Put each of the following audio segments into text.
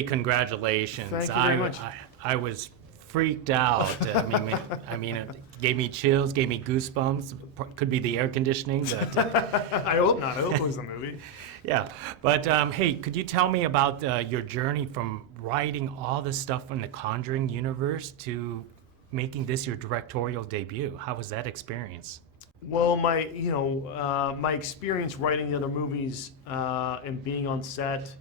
Hey, congratulations. Thank you very much. I was freaked out. I mean, it gave me chills, gave me goosebumps. Could be the air conditioning, but I hope not. I hope it was the movie. yeah. But hey, could you tell me about your journey from writing all this stuff from the Conjuring universe to making this your directorial debut? How was that experience? Well, my experience writing the other movies and being on set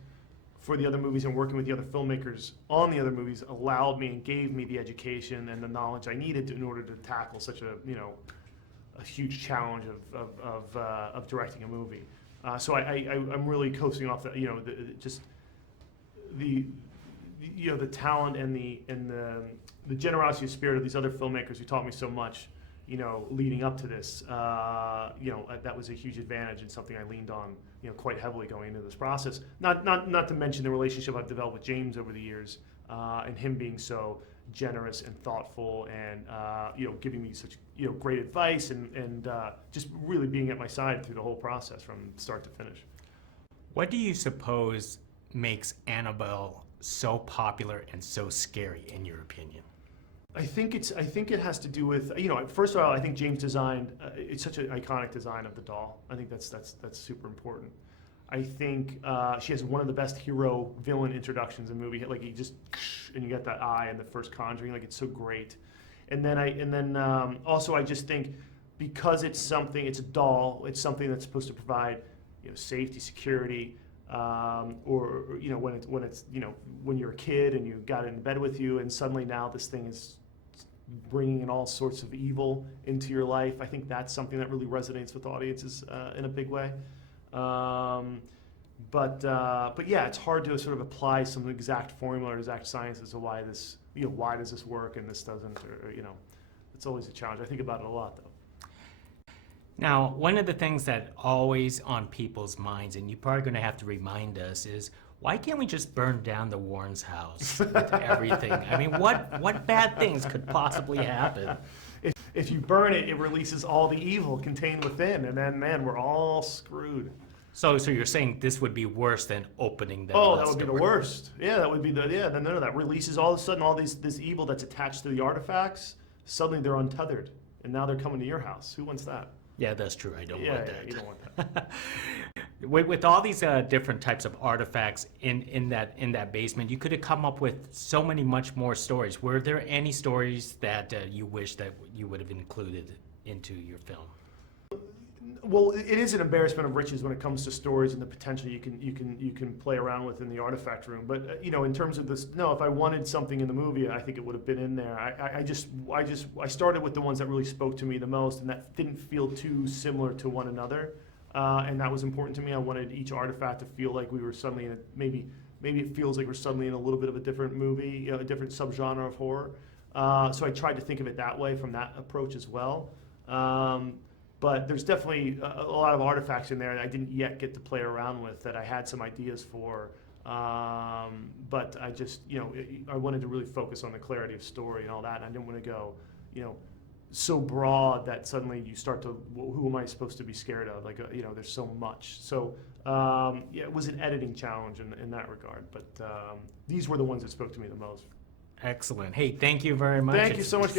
for the other movies and working with the other filmmakers on the other movies allowed me and gave me the education and the knowledge I needed in order to tackle such a huge challenge of directing a movie. So I'm really coasting off the the talent and the generosity of spirit of these other filmmakers who taught me so much. Leading up to this, that was a huge advantage and something I leaned on, quite heavily going into this process. Not to mention the relationship I've developed with James over the years, and him being so generous and thoughtful, and giving me such great advice, and just really being at my side through the whole process from start to finish. What do you suppose makes Annabelle so popular and so scary, in your opinion? I think it has to do with, first of all, I think James designed it's such an iconic design of the doll. I think that's super important. I think she has one of the best hero villain introductions in the movie. Like and you get that eye in the first Conjuring, like it's so great. And then also I just think because it's a doll, it's something that's supposed to provide safety, security. Or when you're a kid and you got it in bed with you, and suddenly now this thing is bringing in all sorts of evil into your life. I think that's something that really resonates with audiences in a big way. But yeah, it's hard to sort of apply some exact formula or exact science as to why this why does this work and this doesn't, or it's always a challenge. I think about it a lot though. Now, one of the things that always on people's minds, and you're probably going to have to remind us, is why can't we just burn down the Warrens' house with everything? I mean, what bad things could possibly happen? If you burn it, it releases all the evil contained within, and then, man, we're all screwed. So you're saying this would be worse than opening the that would be the worst. Yeah, that would be then that releases all of a sudden all this evil that's attached to the artifacts. Suddenly they're untethered, and now they're coming to your house. Who wants that? Yeah, that's true. I don't want that. Yeah, you don't want that. With all these different types of artifacts in that basement, you could have come up with so many much more stories. Were there any stories that you wish that you would have included into your film? Well, it is an embarrassment of riches when it comes to stories and the potential you can play around with in the artifact room. But in terms of this, no, if I wanted something in the movie, I think it would have been in there. I started with the ones that really spoke to me the most, and that didn't feel too similar to one another, and that was important to me. I wanted each artifact to feel like we were suddenly in maybe it feels like we're suddenly in a little bit of a different movie, a different subgenre of horror. So I tried to think of it that way from that approach as well. But there's definitely a lot of artifacts in there that I didn't yet get to play around with that I had some ideas for. But I just, I wanted to really focus on the clarity of story and all that. And I didn't want to go, so broad that suddenly you start to, who am I supposed to be scared of? Like, there's so much. So, yeah, it was an editing challenge in that regard. But these were the ones that spoke to me the most. Excellent. Hey, thank you very much. Thank you so much.